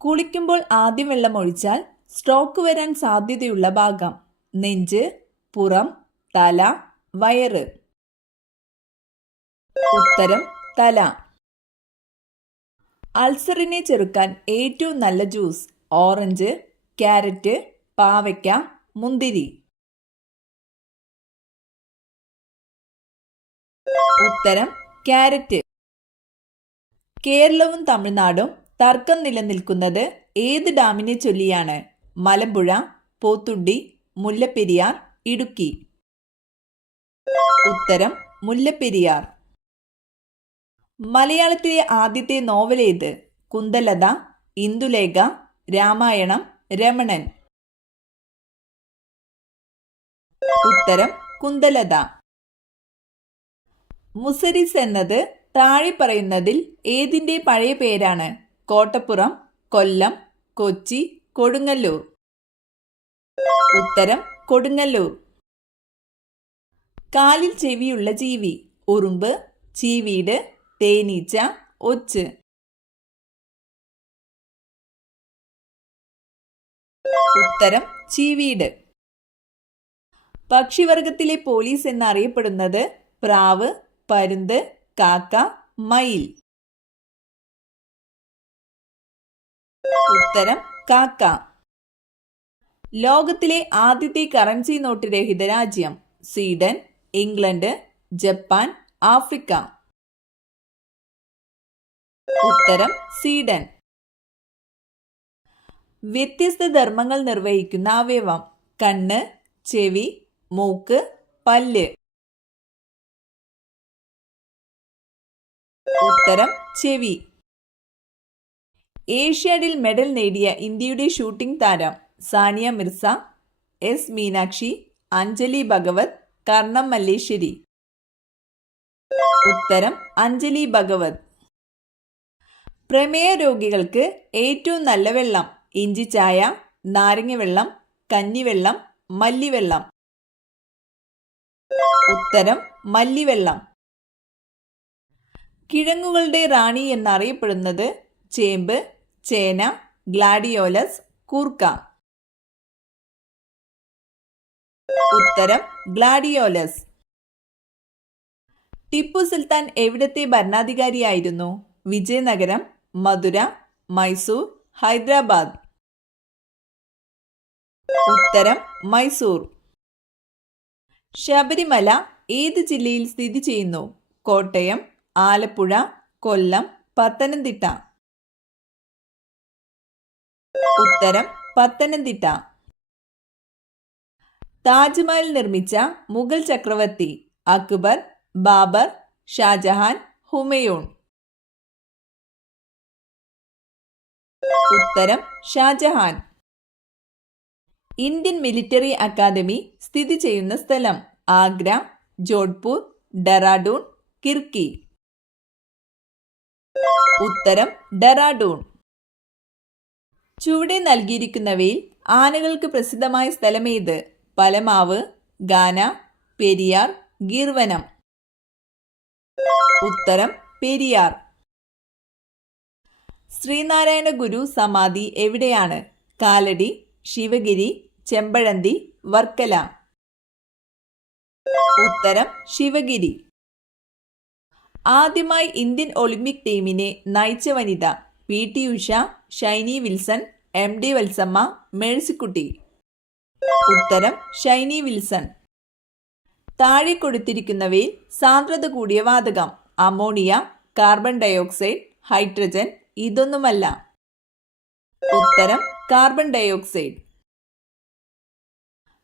കുളിക്കുമ്പോൾ ആദ്യം വെള്ളം ഒഴിച്ചാൽ സ്ട്രോക്ക് വരാൻ സാധ്യതയുള്ള ഭാഗം: നെഞ്ച്, പുറം, തല, വയറ്. ഉത്തരം തല. അൾസറിനെ ചെറുക്കാൻ ഏറ്റവും നല്ല ജ്യൂസ്: ഓറഞ്ച്, ക്യാരറ്റ്, പാവയ്ക്ക, മുന്തിരി. ഉത്തരം ക്യാരറ്റ്. കേരളവും തമിഴ്നാടും തർക്കം നിലനിൽക്കുന്നത് ഏത് ഡാമിനെ ചൊല്ലിയാണ്? മലമ്പുഴ, പോത്തുണ്ടി, മുല്ലപ്പെരിയാർ, ഇടുക്കി. ഉത്തരം മുല്ലപ്പെരിയാർ. മലയാളത്തിലെ ആദ്യത്തെ നോവൽ ഏത്? കുന്തലത, ഇന്ദുലേഖ, രാമായണം, രമണൻ. ഉത്തരം കുന്തലത. മുസരിസ് എന്നത് താഴെ പറയുന്നതിൽ ഏതിൻ്റെ പഴയ പേരാണ്? കോട്ടപ്പുറം, കൊല്ലം, കൊച്ചി, കൊടുങ്ങല്ലൂർ. ഉത്തരം കൊടുങ്ങല്ലൂർ. കാലിൽ ചെവിയുള്ള ജീവി: ഉറുമ്പ്, ചീവീട്, തേനീച്ച, ഒച്ച്. ഉത്തരം ചീവീട്. പക്ഷിവർഗത്തിലെ പോലീസ് എന്നറിയപ്പെടുന്നത്? പ്രാവ്, പരുന്ത്, കാക്ക, മയിൽ. ഉത്തരം കാക്ക. ലോകത്തിലെ ആദ്യത്തെ കറൻസി നോട്ട് രഹിത രാജ്യം? Sweden, England, Japan, Africa. ഉത്തരം സ്വീഡൻ. വ്യത്യസ്ത ധർമ്മങ്ങൾ നിർവഹിക്കുന്ന അവയവം: കണ്ണ്, ചെവി, മൂക്ക്, പല്ല്. ഉത്തരം ചെവി. ഏഷ്യാഡിൽ മെഡൽ നേടിയ ഇന്ത്യയുടെ ഷൂട്ടിംഗ് താരം: സാനിയ മിർസ, എസ് മീനാക്ഷി, അഞ്ജലി ഭഗവത്, കർണം മല്ലേശ്വരി. ഉത്തരം അഞ്ജലി ഭഗവത്. പ്രമേഹ രോഗികൾക്ക് ഏറ്റവും നല്ല വെള്ളം: ഇഞ്ചിച്ചായ, നാരങ്ങ വെള്ളം, കഞ്ഞിവെള്ളം, മല്ലിവെള്ളം. ഉത്തരം മല്ലിവെള്ളം. കിഴങ്ങുകളുടെ റാണി എന്നറിയപ്പെടുന്നത്? ചേമ്പ്, ചേന, ഗ്ലാഡിയോലസ്, കൂർക്ക. ഉത്തരം ഗ്ലാഡിയോലസ്. ടിപ്പു സുൽത്താൻ എവിടത്തെ ഭരണാധികാരിയായിരുന്നു? വിജയനഗരം, മധുര, മൈസൂർ, ഹൈദരാബാദ്. ഉത്തരം മൈസൂർ. ശബരിമല ഏത് ജില്ലയിൽ സ്ഥിതി ചെയ്യുന്നു? കോട്ടയം, ആലപ്പുഴ, കൊല്ലം, പത്തനംതിട്ട. ഉത്തരം പത്തനംതിട്ട. താജ്മഹൽ നിർമ്മിച്ച മുഗൾ ചക്രവർത്തി? അക്ബർ, ബാബർ, ഷാജഹാൻ, ഹുമയൂൺ. ഉത്തരം ഷാജഹാൻ. ഇന്ത്യൻ മിലിറ്ററി അക്കാദമി സ്ഥിതി ചെയ്യുന്ന സ്ഥലം? ആഗ്ര, ജോധ്പൂർ, ഡെറാഡൂൺ, കിർക്കി. ഉത്തരം ഡെറാഡൂൺ. ചുവടെ നൽകിയിരിക്കുന്നവയിൽ ആനകൾക്ക് പ്രസിദ്ധമായ സ്ഥലമേത്? പലമാവ്, ഗാന, പെരിയാർ, ഗീർവനം. ഉത്തരം പെരിയാർ. ശ്രീനാരായണ ഗുരു സമാധി എവിടെയാണ്? കാലടി, ശിവഗിരി, ചെമ്പഴന്തി, വർക്കല. ഉത്തരം ശിവഗിരി. ആദ്യമായി ഇന്ത്യൻ ഒളിമ്പിക് ടീമിനെ നയിച്ച വനിത? PT Usha, Shiny Wilson, MD Valsamma, Mercykutty. ഉത്തരം ഷൈനി വിൽസൺ. താഴെ കൊടുത്തിരിക്കുന്നവയിൽ സാന്ദ്രത കൂടിയ വാതകം? Ammonia, carbon dioxide, hydrogen. ഇതൊന്നുമല്ല. ഉത്തരം കാർബൺ ഡയോക്സൈഡ്.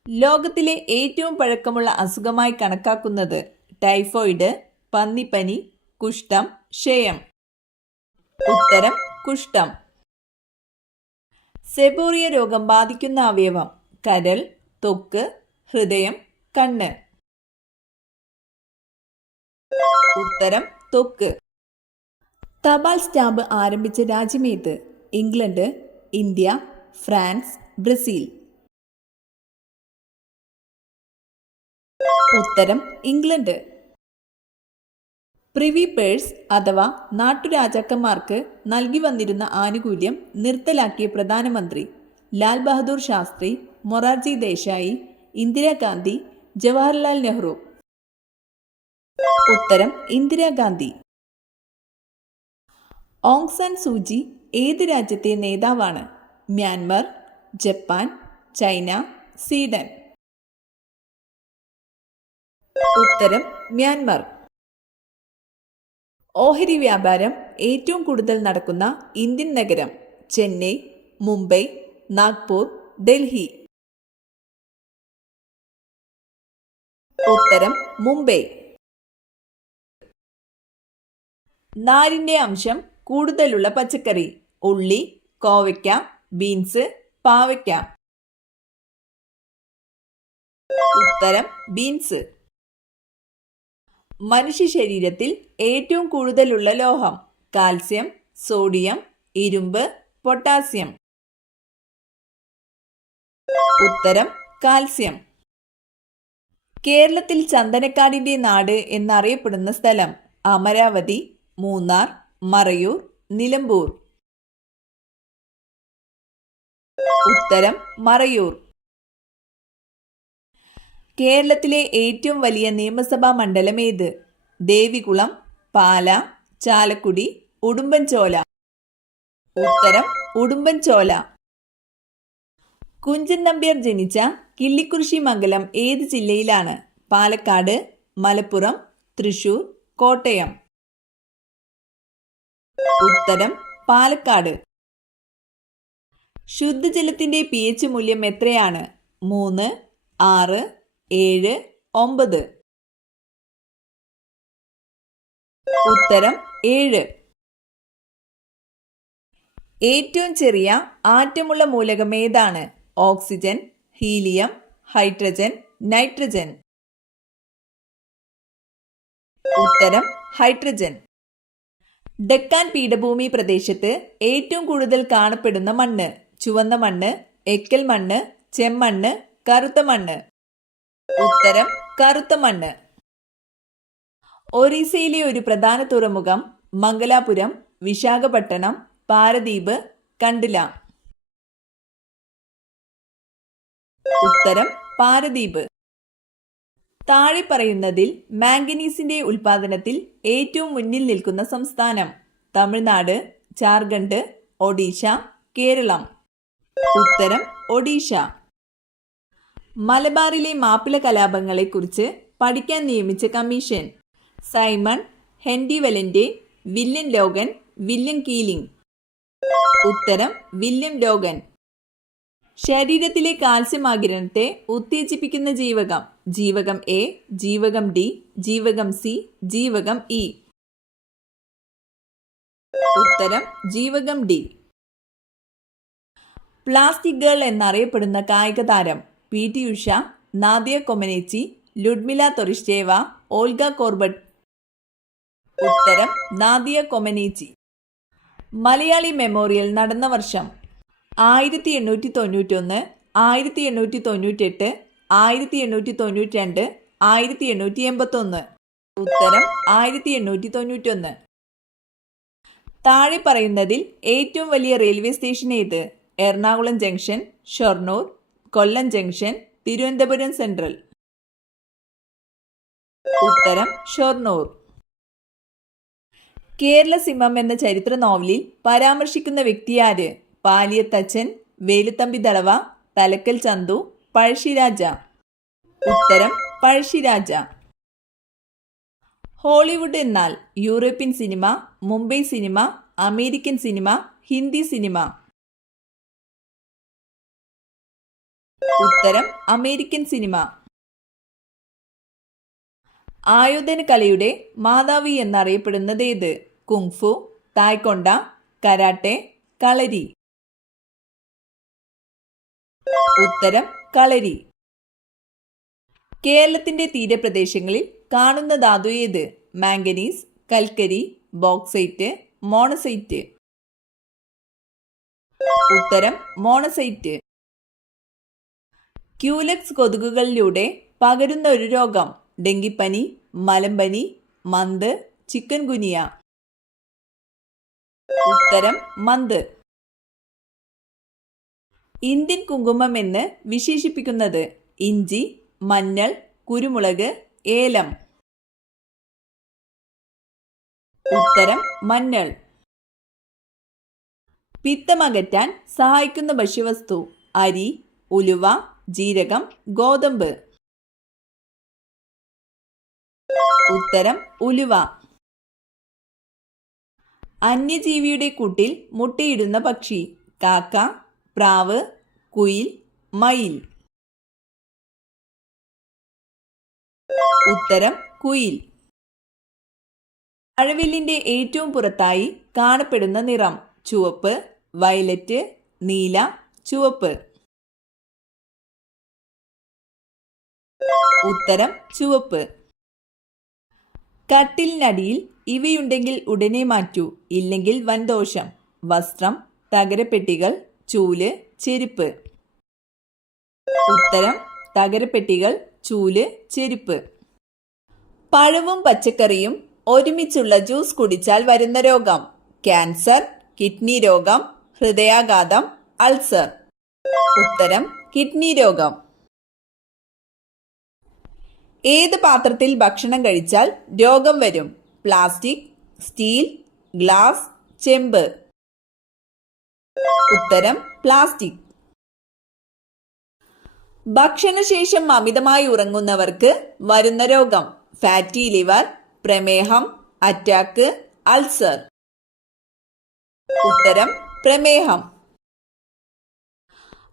ലോകത്തിലെ ഏറ്റവും പഴക്കമുള്ള അസുഖമായി കണക്കാക്കുന്നത്? ടൈഫോയിഡ്, പന്നിപ്പനി, കുഷ്ഠം, ക്ഷയം. ഉത്തരം കുഷ്ഠം. സെബോറിയ രോഗം ബാധിക്കുന്ന അവയവം? കരൾ, ത്വക്ക്, ഹൃദയം, കണ്ണ്. ഉത്തരം ത്വക്ക്. തപാൽ സ്റ്റാമ്പ് ആരംഭിച്ച രാജ്യമേത്? England, India, France, Brazil. ഉത്തരം ഇംഗ്ലണ്ട്. പ്രിവി പേഴ്സ് അഥവാ നാട്ടുരാജാക്കന്മാർക്ക് നൽകി വന്നിരുന്ന ആനുകൂല്യം നിർത്തലാക്കിയ പ്രധാനമന്ത്രി ലാൽ ബഹദൂർ ശാസ്ത്രി, മൊറാർജി ദേശായി, ഇന്ദിരാഗാന്ധി, ജവഹർലാൽ നെഹ്റു. ഉത്തരം ഇന്ദിരാഗാന്ധി. ഓങ് സാൻ സൂചി ഏത് രാജ്യത്തെ നേതാവാണ്? Myanmar, Japan, China, Sweden. ഉത്തരം മ്യാൻമർ. ഓഹരി വ്യാപാരം ഏറ്റവും കൂടുതൽ നടക്കുന്ന ഇന്ത്യൻ നഗരം? ചെന്നൈ, മുംബൈ, നാഗ്പൂർ, ഡൽഹി. ഉത്തരം മുംബൈ. നാരിന്റെ അംശം കൂടുതലുള്ള പച്ചക്കറി? ഉള്ളി, കോവയ്ക്ക, ബീൻസ്, പാവയ്ക്ക. ഉത്തരം ബീൻസ്. മനുഷ്യ ശരീരത്തിൽ ഏറ്റവും കൂടുതലുള്ള ലോഹം? കാൽസ്യം, സോഡിയം, ഇരുമ്പ്, പൊട്ടാസ്യം. ഉത്തരം കാൽസ്യം. കേരളത്തിൽ ചന്ദനക്കാടിന്റെ നാട് എന്നറിയപ്പെടുന്ന സ്ഥലം? അമരാവതി, മൂന്നാർ, മറയൂർ, നിലമ്പൂർ. ഉത്തരം മറയൂർ. കേരളത്തിലെ ഏറ്റവും വലിയ നിയമസഭാ മണ്ഡലം ഏത്? ദേവികുളം, പാല, ചാലക്കുടി, ഉടുമ്പൻചോല. ഉത്തരം ഉടുമ്പൻചോല. കുഞ്ചൻ നമ്പ്യാർ ജനിച്ച കിള്ളിക്കുറിശി മംഗലം ഏത് ജില്ലയിലാണ്? പാലക്കാട്, മലപ്പുറം, തൃശൂർ, കോട്ടയം. ഉത്തരം പാലക്കാട്. ശുദ്ധജലത്തിന്റെ pH മൂല്യം എത്രയാണ്? 3, 6, 7, 9. ഉത്തരം 7. ഏറ്റവും ചെറിയ ആറ്റമുള്ള മൂലകം ഏതാണ്? Oxygen, helium, hydrogen, nitrogen. ഉത്തരം ഹൈഡ്രജൻ. ഡെക്കാൻ പീഠഭൂമി പ്രദേശത്ത് ഏറ്റവും കൂടുതൽ കാണപ്പെടുന്ന മണ്ണ്? ചുവന്ന മണ്ണ്, എക്കൽ മണ്ണ്, ചെമ്മണ്ണ്, കറുത്ത മണ്ണ്. ഉത്തരം കറുത്ത മണ്ണ്. ഒറീസയിലെ ഒരു പ്രധാന തുറമുഖം? മംഗലാപുരം, വിശാഖപട്ടണം, പാരദീപ്, കണ്ടില. ഉത്തരം പാരദീപ്. താഴെ പറയുന്നതിൽ മാംഗനീസിന്റെ ഉൽപാദനത്തിൽ ഏറ്റവും മുന്നിൽ നിൽക്കുന്ന സംസ്ഥാനം? തമിഴ്നാട്, ജാർഖണ്ഡ്, ഒഡീഷ, കേരളം. ഉത്തരം ഒഡീഷ. മലബാറിലെ മാപ്പിള കലാപങ്ങളെക്കുറിച്ച് പഠിക്കാൻ നിയമിച്ച കമ്മീഷൻ? സൈമൺ, ഹെൻറി വെലന്റെ, വില്യം ലോഗൻ, വില്യം കീലിംഗ്. ഉത്തരം വില്യം ലോഗൻ. ശരീരത്തിലെ കാൽസ്യം ആഗിരണത്തെ ഉത്തേജിപ്പിക്കുന്ന ജീവകം? ജീവകം എ, ജീവകം ഡി, ജീവകം സി, ജീവകം ഇ. ഉത്തരം ജീവകം ഡി. പ്ലാസ്റ്റിക് ഗേൾ എന്നറിയപ്പെടുന്ന കായിക താരം? PT Usha, Nadia Comaneci, Ludmila Turishcheva, Olga Korbut. ഉത്തരം നാദിയ കൊമനേച്ചി. മലയാളി മെമ്മോറിയൽ നടന്ന വർഷം? 1891, 1898, 1892, 1881. ഉത്തരം 1891. താഴെ പറയുന്നതിൽ ഏറ്റവും വലിയ റെയിൽവേ സ്റ്റേഷൻ ഏത്? എറണാകുളം ജംഗ്ഷൻ, ഷൊർണൂർ, കൊല്ലം ജംഗ്ഷൻ, തിരുവനന്തപുരം സെൻട്രൽ. ഉത്തരം ഷൊർണൂർ. കേരള സിംഹം എന്ന ചരിത്ര നോവലിൽ പരാമർശിക്കുന്ന വ്യക്തിയാര്? പാലിയത്തച്ഛൻ, വേലുത്തമ്പി ദളവ, തലക്കൽ ചന്തു, പഴശ്ശിരാജ. ഉത്തരം പഴശ്ശിരാജ. ഹോളിവുഡ് എന്നാൽ? European cinema, Mumbai cinema, American cinema, Hindi cinema. ഉത്തരം അമേരിക്കൻ സിനിമ. ആയോധന കലയുടെ മാതാവി എന്നറിയപ്പെടുന്നത് ഏത്? കുങ്ഫു, തായ്ക്കൊണ്ട, കരാട്ടെ, കളരി. ഉത്തരം കളരി. കേരളത്തിന്റെ തീരപ്രദേശങ്ങളിൽ കാണുന്ന ധാതു ഏത്? മാംഗനീസ്, കൽക്കരി, ബോക്സൈറ്റ്, മോണസൈറ്റ്. ഉത്തരം മോണസൈറ്റ്. ക്യൂലെക്സ് കൊതുകുകളിലൂടെ പകരുന്ന ഒരു രോഗം? ഡെങ്കിപ്പനി, മലമ്പനി, മന്ത്, ചിക്കൻ ഗുനിയ. ഉത്തരം മന്ത്. ഇന്ത്യൻ കുങ്കുമം എന്ന് വിശേഷിപ്പിക്കുന്നത് ഇഞ്ചി, മഞ്ഞൾ, കുരുമുളക്, ഏലം. ഉത്തരം മഞ്ഞൾ. പിത്തമകറ്റാൻ സഹായിക്കുന്ന ഭക്ഷ്യവസ്തു അരി, ഉലുവ, ജീരകം, ഗോതമ്പ്. ഉത്തരം ഉലുവ. അന്യജീവിയുടെ കൂട്ടിൽ മുട്ടയിടുന്ന പക്ഷി കാക്ക, പ്രാവ്, കുയിൽ, മയിൽ. ഉത്തരം കുയിൽ. മഴവില്ലിന്റെ ഏറ്റവും പുറത്തായി കാണപ്പെടുന്ന നിറം ചുവപ്പ്, വയലറ്റ്, നീല, ചുവപ്പ്. ഉത്തരം ചുവപ്പ്. കട്ടിലിനടിയിൽ ഇവയുണ്ടെങ്കിൽ ഉടനെ മാറ്റൂ, ഇല്ലെങ്കിൽ വൻദോഷം. വസ്ത്രം, തകരപ്പെട്ടികൾ, ചൂല്, ചെരുപ്പ്. ഉത്തരം തകരപ്പെട്ടികൾ, ചൂല്, ചെരുപ്പ്. പഴവും പച്ചക്കറിയും ഒരുമിച്ചുള്ള ജ്യൂസ് കുടിച്ചാൽ വരുന്ന രോഗം ക്യാൻസർ, കിഡ്നി രോഗം, ഹൃദയാഘാതം, അൾസർ. ഉത്തരം കിഡ്നി രോഗം. ഏത് പാത്രത്തിൽ ഭക്ഷണം കഴിച്ചാൽ രോഗം വരും? പ്ലാസ്റ്റിക്, സ്റ്റീൽ, ഗ്ലാസ്, ചെമ്പ്. ഉത്തരം പ്ലാസ്റ്റിക്. ഭക്ഷണശേഷം അമിതമായി ഉറങ്ങുന്നവർക്ക് വരുന്ന രോഗം ഫാറ്റി ലിവർ, പ്രമേഹം, അറ്റാക്ക്, അൾസർ. ഉത്തരം പ്രമേഹം.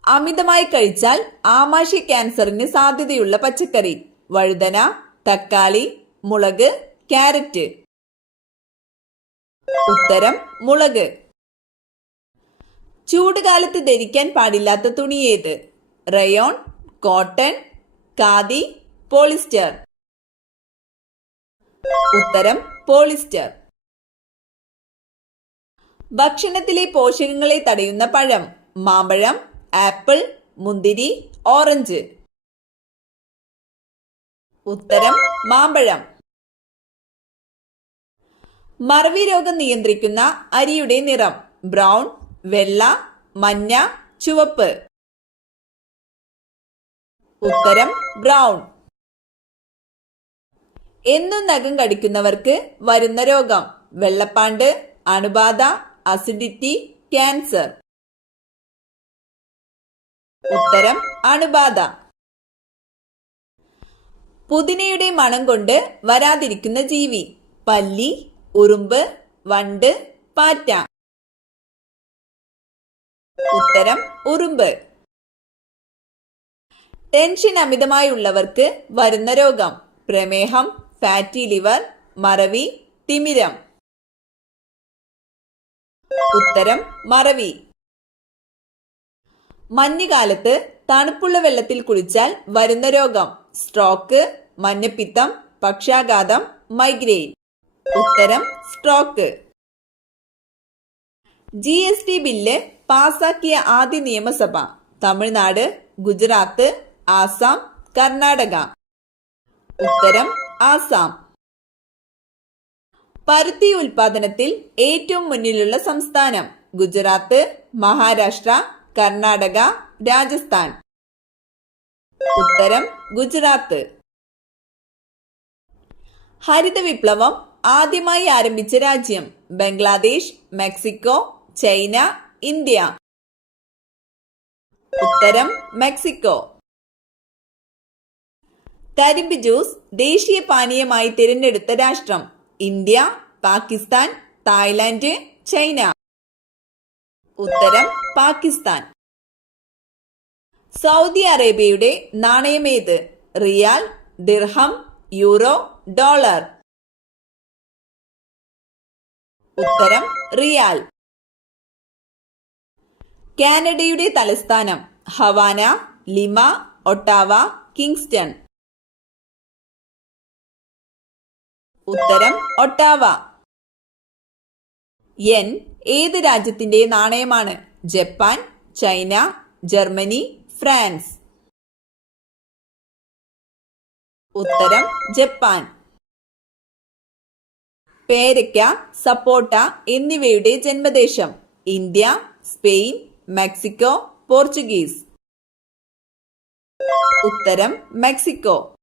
അമിതമായി കഴിച്ചാൽ ആമാശയ ക്യാൻസറിന് സാധ്യതയുള്ള പച്ചക്കറി വഴുതന, തക്കാളി, മുളക്, ക്യാരറ്റ്. ഉത്തരം മുളക്. ചൂടുകാലത്ത് ധരിക്കാൻ പാടില്ലാത്ത തുണി ഏത്? Rayon, cotton, khadi, polyester. ഉത്തരം പോളിസ്റ്റർ. ഭക്ഷണത്തിലെ പോഷകങ്ങളെ തടയുന്ന പഴം മാമ്പഴം, ആപ്പിൾ, മുന്തിരി, ഓറഞ്ച്. ഉത്തരം മാമ്പഴം. മറവി രോഗം നിയന്ത്രിക്കുന്ന അരിയുടെ നിറം ബ്രൗൺ, വെള്ള, മഞ്ഞ, ചുവപ്പ്. ഉത്തരം ബ്രൗൺ. എന്നും നഖം കടിക്കുന്നവർക്ക് വരുന്ന രോഗം വെള്ളപ്പാണ്ട്, അണുബാധ, അസിഡിറ്റി, ക്യാൻസർ. ഉത്തരം അണുബാധ. പുതിനയുടെ മണം കൊണ്ട് വരാതിരിക്കുന്ന ജീവി പല്ലി, ഉറുമ്പ്, വണ്ട്, പാറ്റ. ഉത്തരം ഉറുമ്പ്. ടെൻഷൻ അമിതമായി ഉള്ളവർക്ക് വരുന്ന രോഗം പ്രമേഹം, ഫാറ്റി ലിവർ, മറവി, തിമിരം. ഉത്തരം മറവി. മഞ്ഞുകാലത്ത് തണുപ്പുള്ള വെള്ളത്തിൽ കുളിച്ചാൽ വരുന്ന രോഗം സ്ട്രോക്ക്, മഞ്ഞപ്പിത്തം, പക്ഷാഘാതം, മൈഗ്രെയിൻ. ഉത്തരം സ്ട്രോക്ക്. GST ബില്ല് പാസാക്കിയ ആദ്യ നിയമസഭ തമിഴ്നാട്, ഗുജറാത്ത്, ആസാം, കർണാടക. ഉത്തരം ആസാം. പരുത്തി ഉൽപാദനത്തിൽ ഏറ്റവും മുന്നിലുള്ള സംസ്ഥാനം ഗുജറാത്ത്, മഹാരാഷ്ട്ര, കർണാടക, രാജസ്ഥാൻ. ഉത്തരം ഗുജറാത്ത്. ഹരിത വിപ്ലവം ആദ്യമായി ആരംഭിച്ച രാജ്യം ബംഗ്ലാദേശ്, മെക്സിക്കോ, ചൈന, ഇന്ത്യ. ഉത്തരം മെക്സിക്കോ. കരിമ്പ് ജ്യൂസ് ദേശീയ പാനീയമായി തിരഞ്ഞെടുത്ത രാഷ്ട്രം ഇന്ത്യ, പാകിസ്ഥാൻ, തായ്ലാന്റ്, ചൈന. ഉത്തരം പാകിസ്ഥാൻ. സൗദി അറേബ്യയുടെ നാണയമേത്? റിയാൽ, ദിർഹം, യൂറോ, ഡോളർ. ഉത്തരം റിയാൽ. കാനഡയുടെ തലസ്ഥാനം ഹവാന, ലിമ, ഒട്ടാവ, കിങ്സ്റ്റൺ. ഉത്തരം ഒട്ടാവ. യെൻ ഏത് രാജ്യത്തിന്റെ നാണയമാണ്? Japan, China, Germany, France. ഉത്തരം ജപ്പാൻ. പേരയ്ക്ക, സപ്പോട്ട എന്നിവയുടെ ജന്മദേശം? India, Spain, Mexico, Portuguese. ഉത്തരം മെക്സിക്കോ.